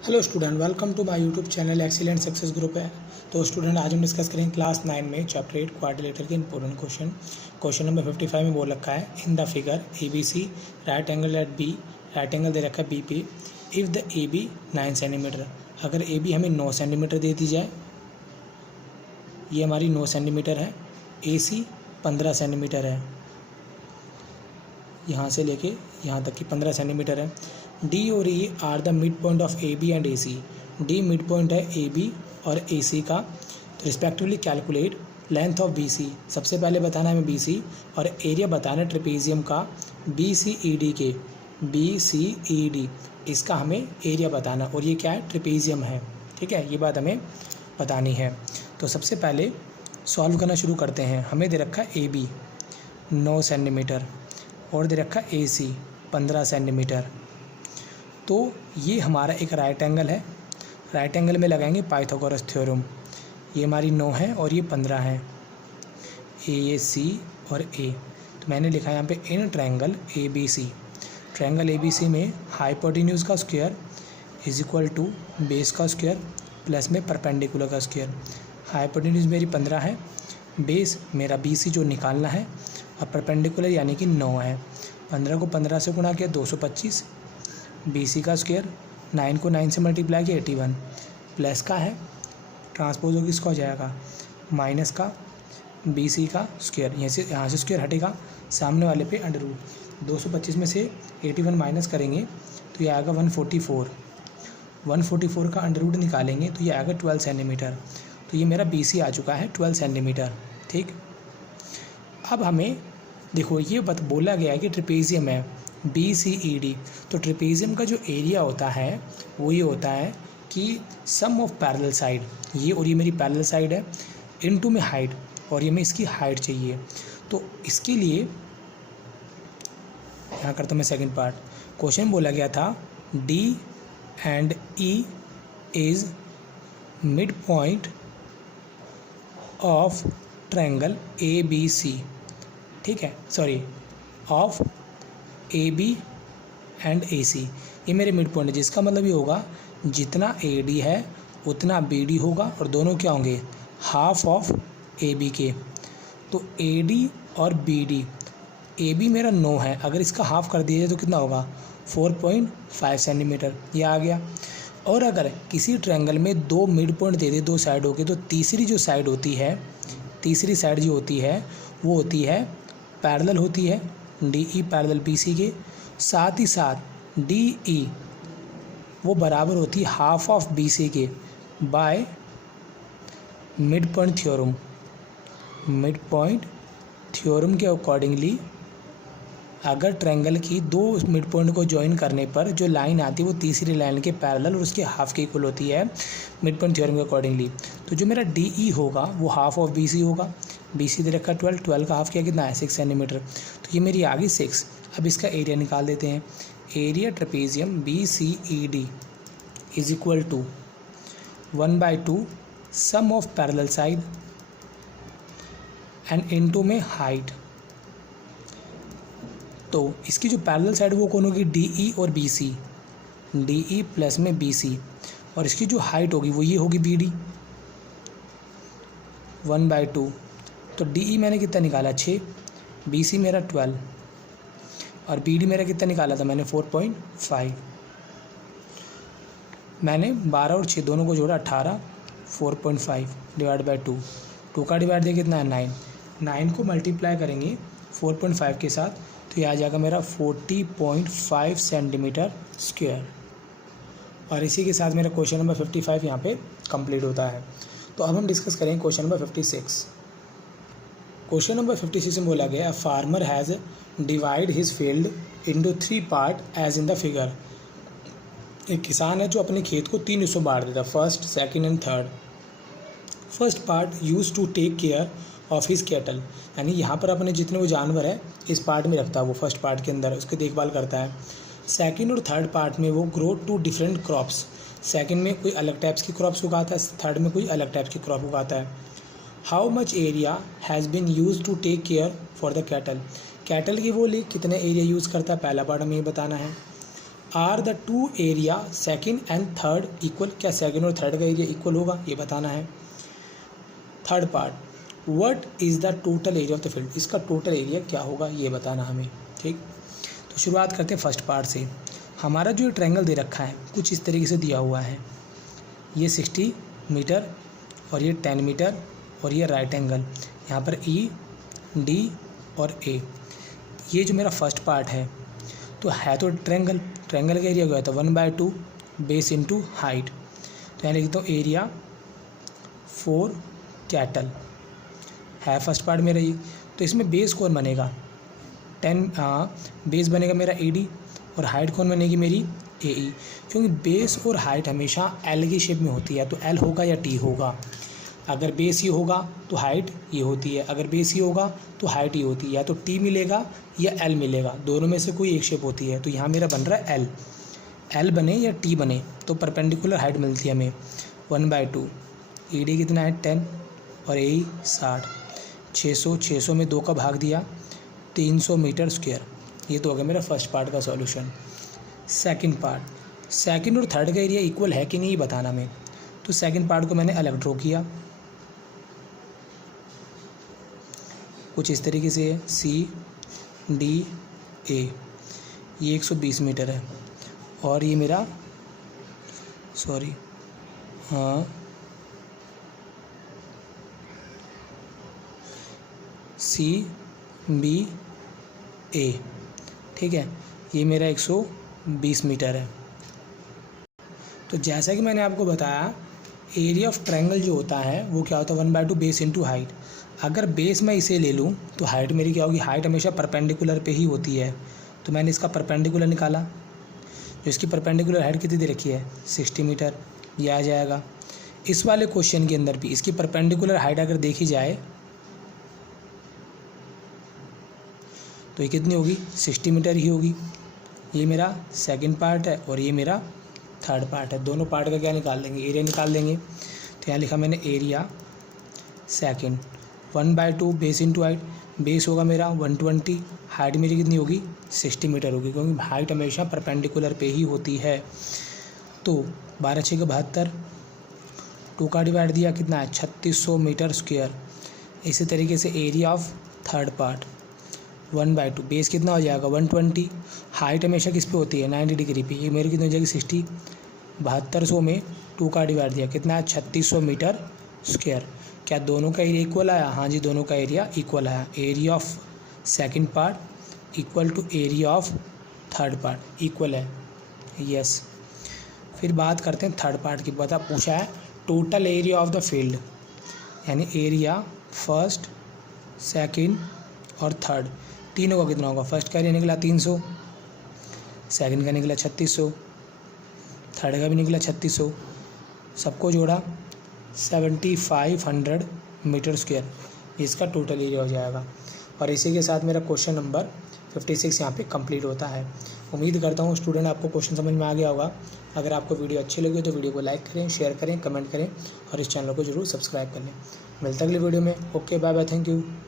Hello student, welcome to my YouTube channel excellent success group है। तो student, आज हम डिस्कस करेंगे क्लास 9 में चैप्टर 8 क्वाड्रिलेटरल के इंपॉर्टेंट क्वेश्चन नंबर 55 में बोल रखा है in the figure A B C right angle at B, right angle दे रखा है बी पे if the A B 9 centimetre, अगर ए बी हमें 9 सेंटीमीटर दे दी जाए, ये हमारी 9 सेंटीमीटर है, ए सी 15 सेंटीमीटर है, यहाँ से लेके यहाँ तक की 15 सेंटीमीटर है। डी और E are the mid point of A B and A C, D mid point है ए बी और ए सी का, तो respectively calculate length of B C, सबसे पहले बताना है हमें बी सी, और एरिया बताना है ट्रेपेजियम का बी सी ई डी के, बी सी ई डी इसका हमें एरिया बताना, और ये क्या है, ट्रेपेजियम है। ठीक है, ये बात हमें बतानी है। तो सबसे पहले सॉल्व करना शुरू करते हैं। हमें दे रखा है ए बी 9 सेंटीमीटर और दे रखा ए सी 15 सेंटीमीटर, तो ये हमारा एक राइट एंगल है। राइट एंगल में लगाएंगे पाइथागोरस थ्योरम। ये हमारी 9 है और ये 15 है, ए सी और ए। तो मैंने लिखा है यहाँ पे in triangle A B C, triangle A B C में हाइपोटेन्यूज का square is equal to base का स्क्वायर प्लस में परपेंडिकुलर का स्क्वायर। हाइपोटेन्यूज मेरी 15 है, बेस मेरा बी सी जो निकालना है, और परपेंडिकुलर यानी कि 9 है। 15 को 15 से गुणा किया 225, बी सी का स्क्वायर 9 को 9 से मल्टीप्लाई किया 81, प्लस का है ट्रांसपोज होगी इसका हो जाएगा माइनस का बी सी का स्क्वायर, यहाँ से स्क्वायर हटेगा, सामने वाले पे अंडर रूट। 225 में से 81 माइनस करेंगे तो ये आएगा 144, 144 का अंडर रूट निकालेंगे तो ये आएगा 12 सेंटीमीटर। तो ये मेरा बी सी आ चुका है 12 सेंटीमीटर। ठीक, अब हमें देखो ये बोला गया है कि ट्रेपेजियम है बी सी ई डी, तो ट्रेपेजियम का जो एरिया होता है वो ये होता है कि सम ऑफ पैरेलल साइड, ये और ये मेरी पैरेलल साइड है, इनटू में हाइट, और ये में इसकी हाइट चाहिए। तो इसके लिए यहाँ करता हूँ मैं सेकंड पार्ट। क्वेश्चन बोला गया था D and E is mid point of triangle A B C, ठीक है, sorry of A B and A C, ये मेरे मिड पॉइंट है, जिसका मतलब ये होगा जितना ए डी है उतना बी डी होगा, और दोनों क्या होंगे, हाफ ऑफ ए बी के। तो ए डी और बी डी, ए बी मेरा 9 है, अगर इसका हाफ कर दिया जाए तो कितना होगा 4.5 सेंटीमीटर, ये आ गया। और अगर किसी ट्रायंगल में 2 मिड पॉइंट दे दे 2 साइडों के, तो तीसरी जो साइड होती है, तीसरी साइड जो होती है वो होती है पैरेलल होती है D E parallel B C के, साथ ही साथ डी ई वो बराबर होती है हाफ ऑफ बी सी के by mid point theorem. Mid point theorem के अकॉर्डिंगली अगर ट्रायंगल की 2 मिड पॉइंट को ज्वाइन करने पर जो लाइन आती है वो तीसरी लाइन के पैरेलल और उसके हाफ के इक्वल होती है मिड पॉइंट थ्योरम के अकॉर्डिंगली। तो जो मेरा डी ई होगा वो हाफ ऑफ बी सी होगा, बी सी दे रखा 12, 12 का हाफ किया कितना है 6 सेंटीमीटर, तो ये मेरी आ गई 6। अब इसका एरिया निकाल देते हैं। Area trapezium B C E D is equal to 1/2 sum of parallel side and into में हाइट। तो इसकी जो पैरेलल साइड वो कौन होगी, डी ई और B C, D E plus में बी सी, और इसकी जो हाइट होगी वो ये होगी बी डी 1/2। तो डी ई मैंने कितना निकाला 6, बी सी मेरा 12, और बी डी मेरा कितना निकाला था मैंने 4.5। मैंने 12 और 6 दोनों को जोड़ा 18, 4.5 डिवाइड बाई 2, 2 का डिवाइड दे कितना है 9, 9 को मल्टीप्लाई करेंगे 4.5 के साथ तो ये आ जाएगा मेरा 40.5 सेंटीमीटर स्क्वायर। और इसी के साथ मेरा क्वेश्चन नंबर 55 यहाँ पे कंप्लीट होता है। तो अब हम डिस्कस करेंगे क्वेश्चन नंबर 56। क्वेश्चन नंबर 56 में बोला गया farmer has divide his field into 3 part as in the figure. एक किसान है जो अपने खेत को 3 हिस्सों बांट देता, first, second and third. First part use to take care of his cattle, यानी यहाँ पर अपने जितने वो जानवर है इस पार्ट में रखता है, वो फर्स्ट पार्ट के अंदर उसकी देखभाल करता है। सेकंड और थर्ड पार्ट में वो grow two different crops, second में कोई अलग टाइप्स की क्रॉप्स उगाता है, थर्ड में कोई अलग टाइप्स की क्रॉप उगाता है। How much area has been use to take care for the cattle, cattle की वो कितने एरिया यूज़ करता है, पहला पार्ट हमें ये बताना है। Are the two area second and third equal, क्या सेकंड और थर्ड का एरिया इक्वल होगा, ये बताना है। Third part, what is the total area of the field, इसका टोटल एरिया क्या होगा ये बताना हमें। ठीक, तो शुरुआत करते हैं फर्स्ट पार्ट से। हमारा जो ट्रायंगल दे रखा है कुछ इस तरीके से दिया हुआ है, ये 60 मीटर और ये 10 मीटर और ये राइट एंगल, यहाँ पर ई डी और ए, ये जो मेरा फर्स्ट पार्ट है तो है तो ट्रायंगल का एरिया क्या होता है 1/2 बेस इंटू हाइट। तो यहाँ लिखता हूँ एरिया 4 कैटल है फर्स्ट पार्ट मेरा ये। तो इसमें बेस कौन बनेगा 10, बेस बनेगा मेरा AD और हाइट कौन बनेगी मेरी AE, क्योंकि बेस और हाइट हमेशा L की शेप में होती है, तो L होगा या T होगा। अगर बेस ये होगा तो हाइट ये होती है, अगर बेस ये होगा तो हाइट ये होती है, या तो T मिलेगा या L मिलेगा, दोनों में से कोई एक शेप होती है। तो यहाँ मेरा बन रहा है L बने या T बने तो परपेंडिकुलर हाइट मिलती है हमें 1/2। AD कितना है 10 और AE 60, 600 में 2 का भाग दिया 300 मीटर स्क्वायर। ये तो हो गया मेरा फर्स्ट पार्ट का सॉल्यूशन। सेकंड पार्ट, सेकंड और थर्ड का एरिया इक्वल है कि नहीं बताना मैं। तो सेकंड पार्ट को मैंने अलग ड्रॉ किया, कुछ इस तरीके से है CDA, ये 120 मीटर है और ये मेरा CBA, ठीक है, ये मेरा 120 मीटर है। तो जैसा कि मैंने आपको बताया एरिया ऑफ ट्रायंगल जो होता है वो क्या होता है 1/2 बेस इंटू हाइट। अगर बेस मैं इसे ले लूँ तो हाइट मेरी क्या होगी, हाइट हमेशा परपेंडिकुलर पे ही होती है, तो मैंने इसका परपेंडिकुलर निकाला, जो इसकी परपेंडिकुलर हाइट कितनी दे रखी है 60 मीटर, ये आ जाएगा। इस वाले क्वेश्चन के अंदर भी इसकी परपेंडिकुलर हाइट अगर देखी जाए तो ये कितनी होगी 60 मीटर ही होगी। ये मेरा सेकंड पार्ट है और ये मेरा थर्ड पार्ट है, दोनों पार्ट का क्या निकाल लेंगे, एरिया निकाल लेंगे। तो यहाँ लिखा मैंने area second 1/2 base into height, base होगा मेरा 120, हाइट मेरी कितनी होगी 60 मीटर होगी, क्योंकि हाइट हमेशा परपेंडिकुलर पे ही होती है। तो 12 6 72, 2 का डिवाइड दिया कितना है 3600 मीटर स्क्वायर। इसी तरीके से area of third part 1/2, base कितना हो जाएगा 120, हाइट हमेशा किस पे होती है 90 डिग्री पे, ये मेरी कितनी हो जाएगी 60, 7200 में 2 का डिवाइड दिया कितना है 3600 मीटर स्क्वायर। क्या दोनों का एरिया इक्वल आया, हाँ जी दोनों का एरिया इक्वल आया। Area of second part equal to area of third part equal है, यस। फिर बात करते हैं थर्ड पार्ट की, पूछा है total area of the field, यानी एरिया फर्स्ट सेकंड और थर्ड तीनों का कितना होगा। फर्स्ट का एरिया निकला 300, सेकंड का निकला 3600, थर्ड का भी निकला 3600, सबको जोड़ा 7500 मीटर स्क्वायर, इसका टोटल एरिया हो जाएगा। और इसी के साथ मेरा क्वेश्चन नंबर 56 यहाँ पे कंप्लीट होता है। उम्मीद करता हूँ स्टूडेंट आपको क्वेश्चन समझ में आ गया होगा। अगर आपको वीडियो अच्छी लगी तो वीडियो को लाइक करें, शेयर करें, कमेंट करें और इस चैनल को जरूर सब्सक्राइब कर लें। मिलता है अगली वीडियो में। Okay, bye bye, thank you.